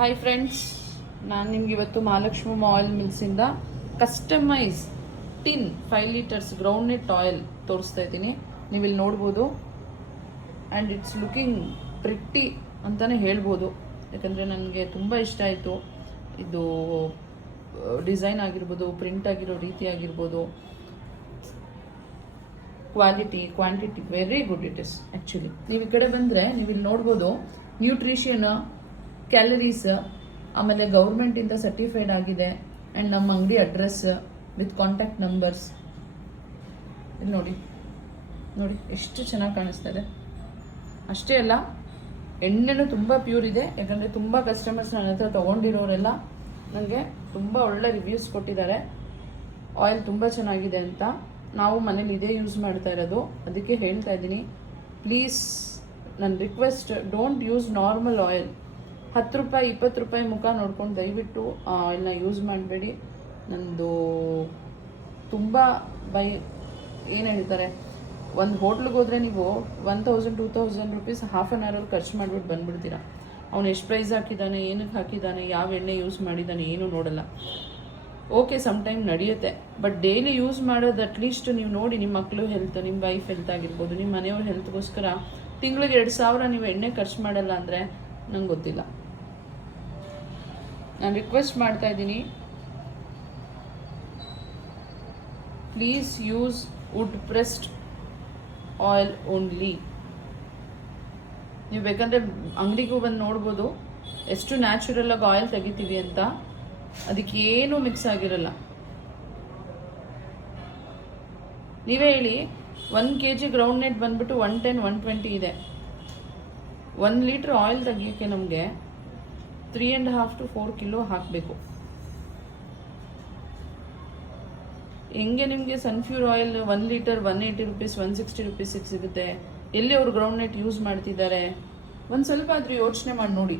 Hi friends, ನಾನು ನಿಮ್ಗೆ ಇವತ್ತು ಮಹಾಲಕ್ಷ್ಮಿ ಆಯಿಲ್ ಮಿಲ್ಸಿಂದ customise tin 5 litres groundnut oil ತೋರಿಸ್ತಾ ಇದ್ದೀನಿ. ನೀವು ಇಲ್ಲಿ ನೋಡ್ಬೋದು. ಆ್ಯಂಡ್ ಇಟ್ಸ್ ಲುಕಿಂಗ್ ಪ್ರಿಟ್ಟಿ ಅಂತಲೇ ಹೇಳ್ಬೋದು, ಯಾಕಂದರೆ ನನಗೆ ತುಂಬ ಇಷ್ಟ ಆಯಿತು. ಇದು ಡಿಸೈನ್ ಆಗಿರ್ಬೋದು, ಪ್ರಿಂಟ್ ಆಗಿರೋ ರೀತಿ ಆಗಿರ್ಬೋದು, quantity very good it is actually. ನೀವು ಈ ಕಡೆ ಬಂದರೆ ನೀವು ಇಲ್ಲಿ ನೋಡ್ಬೋದು ನ್ಯೂಟ್ರಿಷನ್, ಕ್ಯಾಲರೀಸ್, ಆಮೇಲೆ ಗೌರ್ಮೆಂಟಿಂದ ಸರ್ಟಿಫೈಡ್ ಆಗಿದೆ. ಆ್ಯಂಡ್ ನಮ್ಮ ಅಂಗಡಿ ಅಡ್ರೆಸ್ ವಿತ್ ಕಾಂಟ್ಯಾಕ್ಟ್ ನಂಬರ್ಸ್ ಇಲ್ಲಿ ನೋಡಿ ಎಷ್ಟು ಚೆನ್ನಾಗಿ ಕಾಣಿಸ್ತಾ ಇದೆ. ಅಷ್ಟೇ ಅಲ್ಲ, ಎಣ್ಣೆನೂ ತುಂಬ ಪ್ಯೂರ್ ಇದೆ. ಯಾಕಂದರೆ ತುಂಬ ಕಸ್ಟಮರ್ಸ್ ನನ್ನ ಹತ್ರ ತೊಗೊಂಡಿರೋರೆಲ್ಲ ನನಗೆ ತುಂಬ ಒಳ್ಳೆ ರಿವ್ಯೂಸ್ ಕೊಟ್ಟಿದ್ದಾರೆ. ಆಯಿಲ್ ತುಂಬ ಚೆನ್ನಾಗಿದೆ ಅಂತ. ನಾವು ಮನೇಲಿ ಇದೇ ಯೂಸ್ ಮಾಡ್ತಾ ಇರೋದು, ಅದಕ್ಕೆ ಹೇಳ್ತಾ ಇದ್ದೀನಿ. ಪ್ಲೀಸ್ ನನ್ನ request, don't use normal oil. 10 ರೂಪಾಯಿ 20 ರೂಪಾಯಿ ಮುಖ ನೋಡ್ಕೊಂಡು ದಯವಿಟ್ಟು ಆಯಿಲ್ನ ಯೂಸ್ ಮಾಡಬೇಡಿ. ನಂದು ತುಂಬ ಏನು ಹೇಳ್ತಾರೆ, ಒಂದು ಹೋಟ್ಲಿಗೆ ಹೋದರೆ ನೀವು 1000-2000 ರುಪೀಸ್ ಹಾಫ್ ಆನ್ ಅವರಲ್ಲಿ ಖರ್ಚು ಮಾಡಿಬಿಟ್ಟು ಬಂದುಬಿಡ್ತೀರಾ. ಅವ್ನು ಎಷ್ಟು ಪ್ರೈಸ್ ಹಾಕಿದ್ದಾನೆ, ಏನಕ್ಕೆ ಹಾಕಿದ್ದಾನೆ, ಯಾವ ಎಣ್ಣೆ ಯೂಸ್ ಮಾಡಿದ್ದಾನೆ ಏನೂ ನೋಡಲ್ಲ. ಓಕೆ, ಸಮ್ ಟೈಮ್ ನಡೆಯುತ್ತೆ, ಬಟ್ ಡೈಲಿ ಯೂಸ್ ಮಾಡೋದು ಅಟ್ಲೀಸ್ಟ್ ನೀವು ನೋಡಿ. ನಿಮ್ಮ ಮಕ್ಕಳು ಹೆಲ್ತ್, ನಿಮ್ಮ ವೈಫ್ ಹೆಲ್ತ್ ಆಗಿರ್ಬೋದು, ನಿಮ್ಮ ಮನೆಯವ್ರ ಹೆಲ್ತ್ಗೋಸ್ಕರ ತಿಂಗಳಿಗೆ 2000 ನೀವು ಎಣ್ಣೆ ಖರ್ಚು ಮಾಡಲ್ಲ ಅಂದರೆ ನಂಗೆ ಗೊತ್ತಿಲ್ಲ. ನಾನು ರಿಕ್ವೆಸ್ಟ್ ಮಾಡ್ತಾ ಇದ್ದೀನಿ, please use wood pressed oil only. ನೀವು ಬೇಕಂದರೆ ಅಂಗಡಿಗೂ ಬಂದು ನೋಡ್ಬೋದು ಎಷ್ಟು ನ್ಯಾಚುರಲಾಗಿ ಆಯಿಲ್ ತೆಗಿತೀವಿ ಅಂತ. ಅದಕ್ಕೆ ಏನೂ ಮಿಕ್ಸ್ ಆಗಿರಲ್ಲ. ನೀವೇ ಹೇಳಿ, 1 kg ಗ್ರೌಂಡ್ ನೆಟ್ ಬಂದ್ಬಿಟ್ಟು 110-120 ಇದೆ. 1 ಲೀಟ್ರ್ ಆಯಿಲ್ ತೆಗಿಯೋಕ್ಕೆ ನಮಗೆ 3.5 to 4 ಕಿಲೋ ಹಾಕಬೇಕು. ಹೆಂಗೆ ನಿಮಗೆ ಸನ್ಫ್ಯೂರ್ ಆಯಿಲ್ 1 ಲೀಟರ್ 180 ರುಪೀಸ್ 160 ರುಪೀಸಿಗೆ ಸಿಗುತ್ತೆ? ಎಲ್ಲಿ ಅವರು ಗ್ರೌಂಡ್ ನೆಟ್ ಯೂಸ್ ಮಾಡ್ತಿದ್ದಾರೆ? ಒಂದು ಸ್ವಲ್ಪ ಆದರೂ ಯೋಚನೆ ಮಾಡಿ ನೋಡಿ.